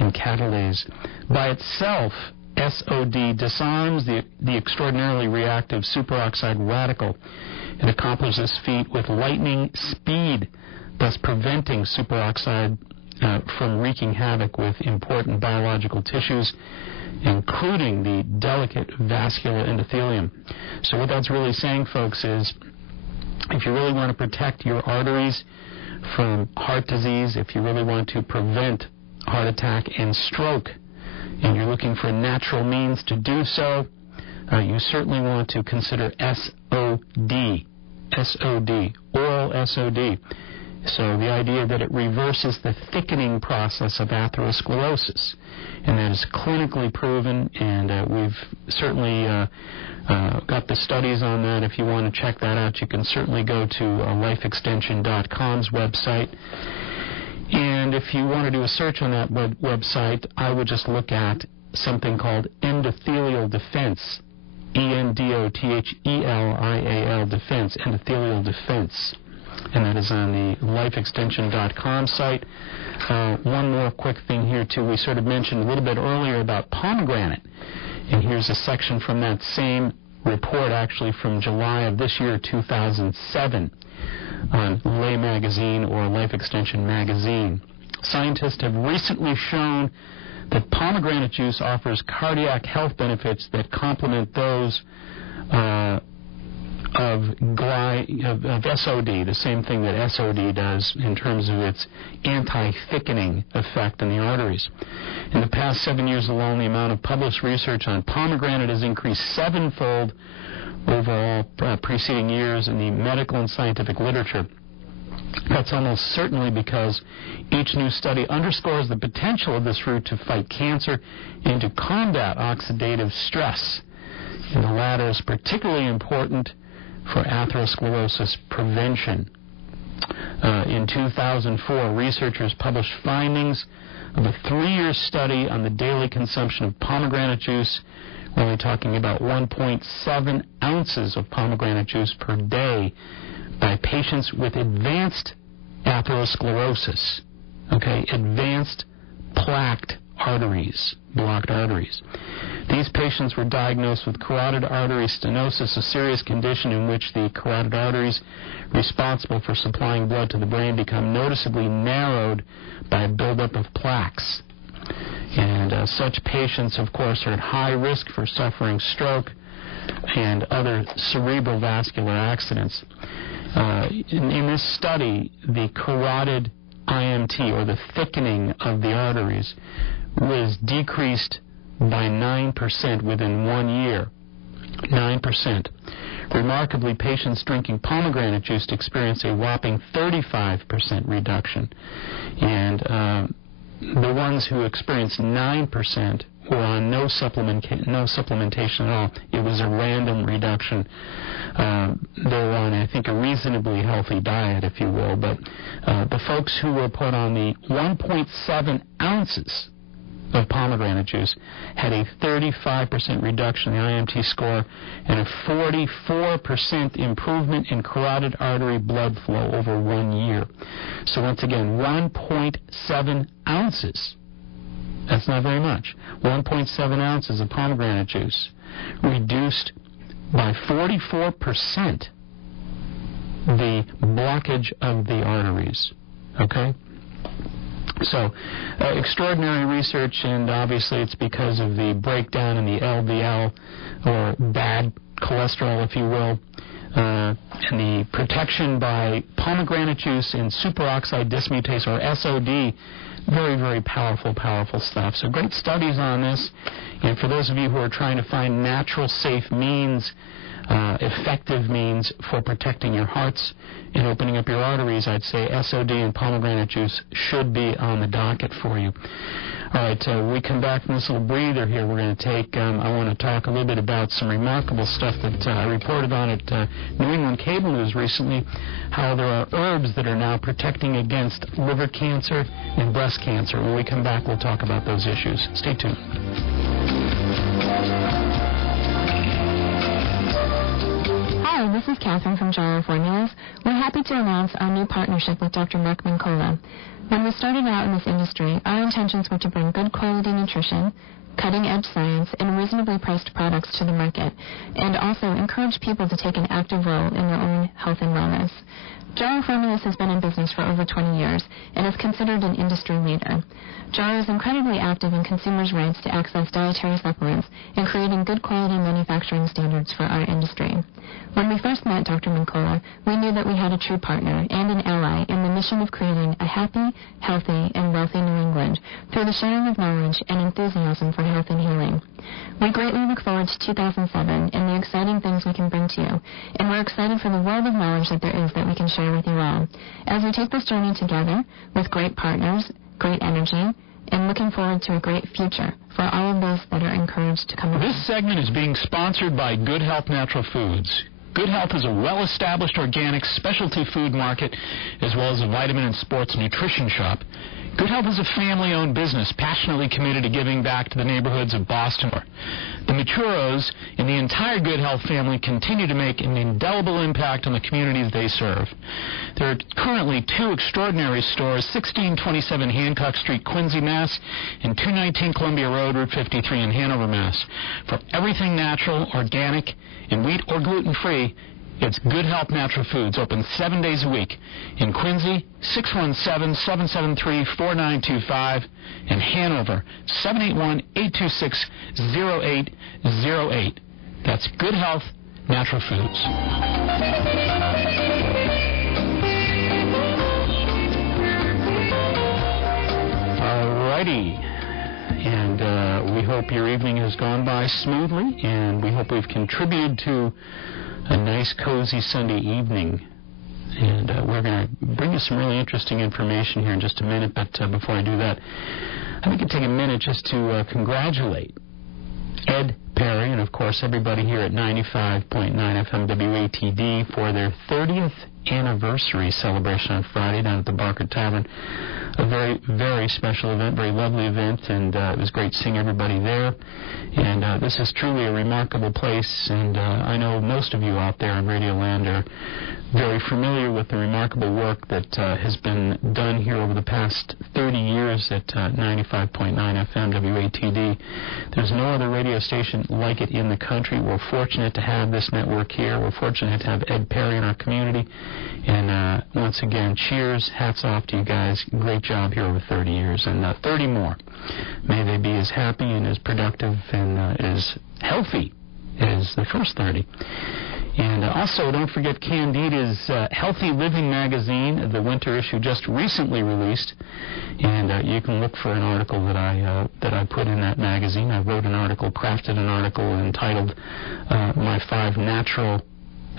and catalase. By itself, SOD disarms the extraordinarily reactive superoxide radical. It accomplishes this feat with lightning speed, thus preventing superoxide from wreaking havoc with important biological tissues, including the delicate vascular endothelium. So what that's really saying, folks, is if you really want to protect your arteries from heart disease, if you really want to prevent heart attack and stroke, and you're looking for natural means to do so, you certainly want to consider SOD, oral SOD. So the idea that it reverses the thickening process of atherosclerosis, and that is clinically proven, and we've certainly got the studies on that. If you want to check that out, you can certainly go to lifeextension.com's website. And if you want to do a search on that website, I would just look at something called endothelial defense, ENDOTHELIAL defense, endothelial defense. And that is on the lifeextension.com site. One more quick thing here, too. We sort of mentioned a little bit earlier about pomegranate. And here's a section from that same report, actually from July of this year, 2007, on Lay Magazine or Life Extension Magazine. Scientists have recently shown that pomegranate juice offers cardiac health benefits that complement those of SOD, the same thing that SOD does in terms of its anti-thickening effect in the arteries. In the past 7 years alone, the amount of published research on pomegranate has increased sevenfold over all preceding years in the medical and scientific literature. That's almost certainly because each new study underscores the potential of this fruit to fight cancer and to combat oxidative stress. And the latter is particularly important for atherosclerosis prevention. In 2004, researchers published findings of a 3-year study on the daily consumption of pomegranate juice. We're only talking about 1.7 ounces of pomegranate juice per day by patients with advanced atherosclerosis, advanced plaqued arteries, blocked arteries. These patients were diagnosed with carotid artery stenosis, a serious condition in which the carotid arteries responsible for supplying blood to the brain become noticeably narrowed by a buildup of plaques. And such patients, of course, are at high risk for suffering stroke and other cerebral vascular accidents. In this study, the carotid IMT, or the thickening of the arteries, was decreased by 9% within 1 year. 9%. Remarkably, patients drinking pomegranate juice experienced a whopping 35% reduction. And the ones who experienced 9% were on no supplementation at all. It was a random reduction. They were on, I think, a reasonably healthy diet, if you will. But the folks who were put on the 1.7 ounces of pomegranate juice had a 35% reduction in the IMT score and a 44% improvement in carotid artery blood flow over 1 year. So once again, 1.7 ounces. That's not very much. 1.7 ounces of pomegranate juice reduced by 44% the blockage of the arteries. Okay? So, extraordinary research, and obviously it's because of the breakdown in the LDL, or bad cholesterol, if you will, and the protection by pomegranate juice and superoxide dismutase, or SOD. Very, very powerful, powerful stuff. So great studies on this. And for those of you who are trying to find natural, safe means, effective means for protecting your hearts and opening up your arteries, I'd say SOD and pomegranate juice should be on the docket for you. All right, we come back from this little breather here we're going to take. I want to talk a little bit about some remarkable stuff that I reported on at New England Cable News recently, how there are herbs that are now protecting against liver cancer and breast cancer. When we come back, we'll talk about those issues. Stay tuned. Hi, this is Catherine from Gyro Formulas. We're happy to announce our new partnership with Dr. Mark Mincola. When we started out in this industry, our intentions were to bring good quality nutrition, cutting-edge science, and reasonably priced products to the market, and also encourage people to take an active role in their own health and wellness. Gyro Formulas has been in business for over 20 years and is considered an industry leader. Gyro is incredibly active in consumers' rights to access dietary supplements and creating good quality manufacturing standards for our industry. When we first met Dr. Mincola, we knew that we had a true partner and an ally in the mission of creating a happy, healthy, and wealthy New England through the sharing of knowledge and enthusiasm for health and healing. We greatly look forward to 2007 and the exciting things we can bring to you, and we're excited for the world of knowledge that there is that we can share with you all. As we take this journey together with great partners, great energy, and looking forward to a great future for all of those that are encouraged to come. This segment is being sponsored by Good Health Natural Foods. Good Health is a well-established organic specialty food market as well as a vitamin and sports nutrition shop. Good Health is a family-owned business passionately committed to giving back to the neighborhoods of Boston. The Maturos and the entire Good Health family continue to make an indelible impact on the communities they serve. There are currently 2 extraordinary stores, 1627 Hancock Street, Quincy, Mass., and 219 Columbia Road, Route 53 in Hanover, Mass. For everything natural, organic, and wheat or gluten-free, it's Good Health Natural Foods, open 7 days a week. In Quincy, 617-773-4925. In Hanover, 781-826-0808. That's Good Health Natural Foods. Alrighty. And we hope your evening has gone by smoothly, and we hope we've contributed to a nice, cozy Sunday evening. And we're going to bring you some really interesting information here in just a minute, but before I do that, I think I'd take a minute just to congratulate Ed Perry and, of course, everybody here at 95.9 FM WATD for their 30th anniversary celebration on Friday down at the Barker Tavern. A very, very special event, very lovely event, and it was great seeing everybody there. And this is truly a remarkable place, and I know most of you out there in Radio Land are very familiar with the remarkable work that has been done here over the past 30 years at 95.9 FM WATD. There's no other radio station like it in the country. We're fortunate to have this network here. We're fortunate to have Ed Perry in our community. And once again, cheers, hats off to you guys. Great job here over 30 years, and 30 more. May they be as happy and as productive and as healthy as the first 30. And also, don't forget Candida's Healthy Living magazine. The winter issue just recently released, and you can look for an article that I put in that magazine. I wrote an article, crafted an article entitled "My 5 Natural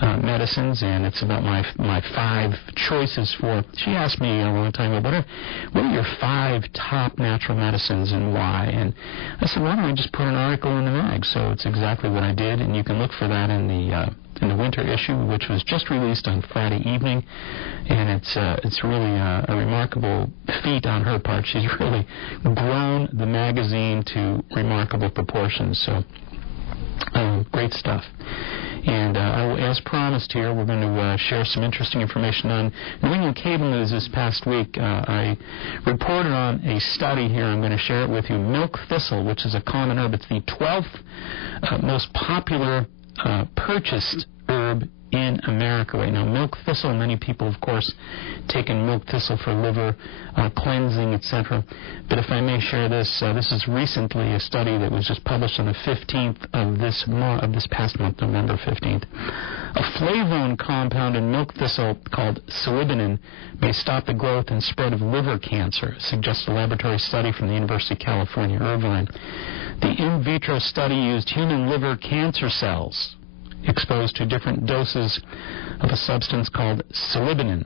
Medicines," and it's about my 5 choices for. She asked me a long time ago, what are your 5 top natural medicines and why? And I said, why don't I just put an article in the mag? So it's exactly what I did, and you can look for that in the winter issue, which was just released on Friday evening, and it's really a remarkable feat on her part. She's really grown the magazine to remarkable proportions. So great stuff. And as promised here, we're going to share some interesting information on New England Cable News this past week. I reported on a study here. I'm going to share it with you. Milk thistle, which is a common herb. It's the 12th most popular purchased herb in in America right now. Milk thistle, many people, of course, taking milk thistle for liver cleansing, etc. But if I may share this, this is recently a study that was just published on the 15th of this past month, November 15th. A flavone compound in milk thistle called silibinin may stop the growth and spread of liver cancer, suggests a laboratory study from the University of California, Irvine. The in vitro study used human liver cancer cells exposed to different doses of a substance called silibinin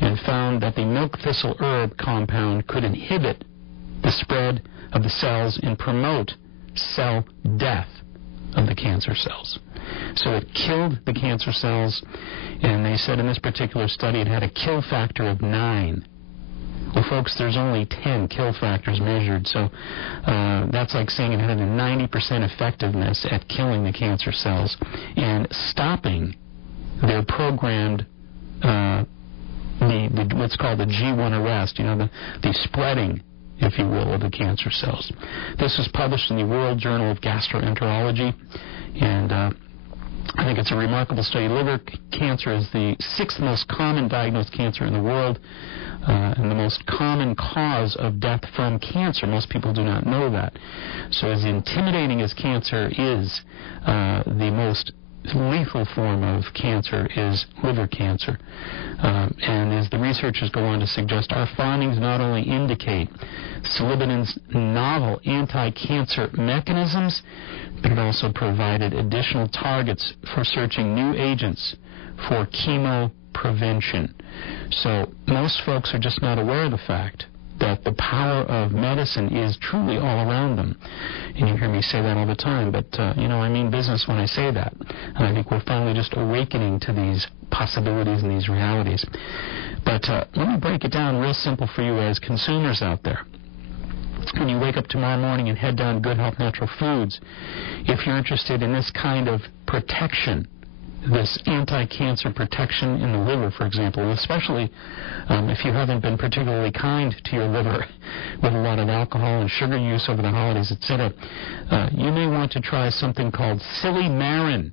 and found that the milk thistle herb compound could inhibit the spread of the cells and promote cell death of the cancer cells. So it killed the cancer cells, and they said in this particular study it had a kill factor of 9. Well, folks, there's only 10 kill factors measured, so that's like saying it had a 90% effectiveness at killing the cancer cells and stopping their programmed, what's called the G1 arrest, the spreading, if you will, of the cancer cells. This was published in the World Journal of Gastroenterology, and I think it's a remarkable study. Liver cancer is the 6th most common diagnosed cancer in the world, and the most common cause of death from cancer. Most people do not know that. So as intimidating as cancer is, the most lethal form of cancer is liver cancer. And as the researchers go on to suggest, our findings not only indicate silibinin's novel anti-cancer mechanisms, but it also provided additional targets for searching new agents for chemoprevention. So most folks are just not aware of the fact that the power of medicine is truly all around them. And you hear me say that all the time, but, I mean business when I say that. And I think we're finally just awakening to these possibilities and these realities. But let me break it down real simple for you as consumers out there. When you wake up tomorrow morning and head down to Good Health Natural Foods, if you're interested in this kind of protection, this anti-cancer protection in the liver, for example, especially if you haven't been particularly kind to your liver with a lot of alcohol and sugar use over the holidays, etc., you may want to try something called Silimarin.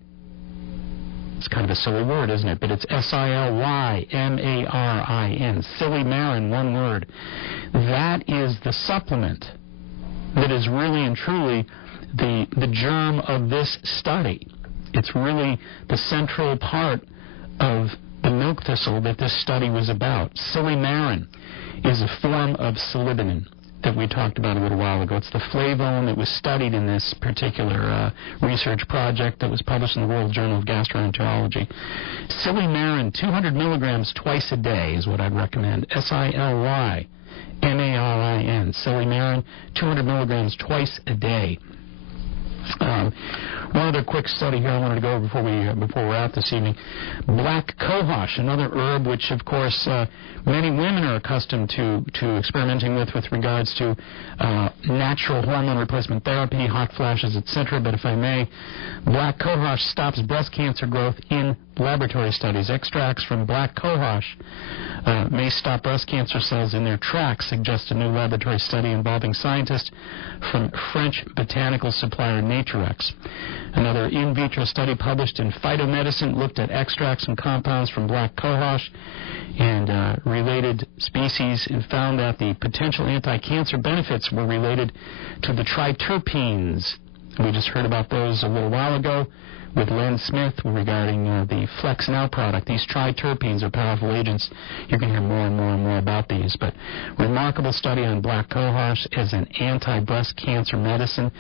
It's kind of a silly word, isn't it? But it's Silimarin, Silimarin, one word. That is the supplement that is really and truly the germ of this study. It's really the central part of the milk thistle that this study was about. Silimarin is a form of silibinin that we talked about a little while ago. It's the flavone that was studied in this particular research project that was published in the World Journal of Gastroenterology. Silimarin, 200 milligrams twice a day is what I'd recommend. Silimarin, Silimarin, 200 milligrams twice a day. One other quick study here I wanted to go over before we're out this evening. Black cohosh, another herb which, of course, many women are accustomed to experimenting with regards to natural hormone replacement therapy, hot flashes, etc. But if I may, black cohosh stops breast cancer growth in laboratory studies. Extracts from black cohosh may stop breast cancer cells in their tracks, suggests a new laboratory study involving scientists from French botanical supplier Naturex. Another in vitro study published in Phytomedicine looked at extracts and compounds from black cohosh and related species and found that the potential anti-cancer benefits were related to the triterpenes. We just heard about those a little while ago with Len Smith regarding the Flex Now product. These triterpenes are powerful agents. You can hear more and more and more about these. But remarkable study on black cohosh as an anti-breast cancer medicine.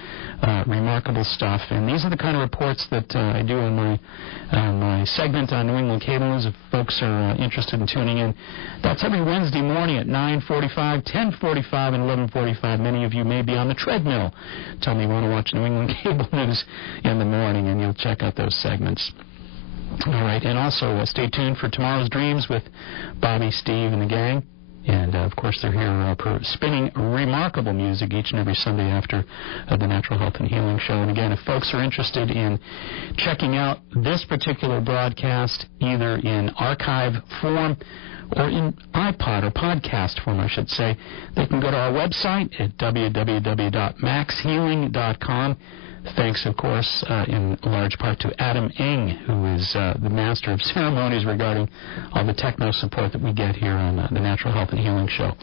Remarkable stuff. And these are the kind of reports that I do in my segment on New England Cable News. If folks are interested in tuning in, that's every Wednesday morning at 9:45, 10:45, and 11:45. Many of you may be on the treadmill. Tell me you want to watch New England Cable News in the morning, and you'll check out those segments. All right, and also stay tuned for Tomorrow's Dreams with Bobby, Steve, and the gang. And, of course, they're here spinning remarkable music each and every Sunday after the Natural Health and Healing Show. And, again, if folks are interested in checking out this particular broadcast, either in archive form or in iPod or podcast form, I should say, they can go to our website at www.maxhealing.com. Thanks, of course, in large part to Adam Eng, who is the master of ceremonies regarding all the techno support that we get here on the Natural Health and Healing Show.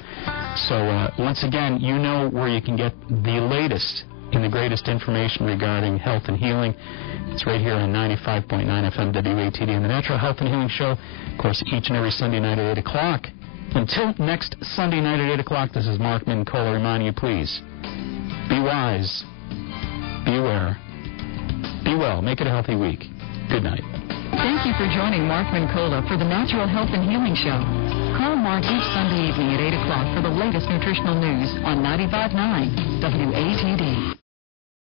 So once again, you know where you can get the latest and the greatest information regarding health and healing. It's right here on 95.9 FM WATD and the Natural Health and Healing Show, of course, each and every Sunday night at 8 o'clock. Until next Sunday night at 8 o'clock, this is Mark Mincola reminding you, please, be wise, be aware, be well, make it a healthy week. Good night. Thank you for joining Mark Mincola for the Natural Health and Healing Show. Call Mark each Sunday evening at 8 o'clock for the latest nutritional news on 95.9 WATD.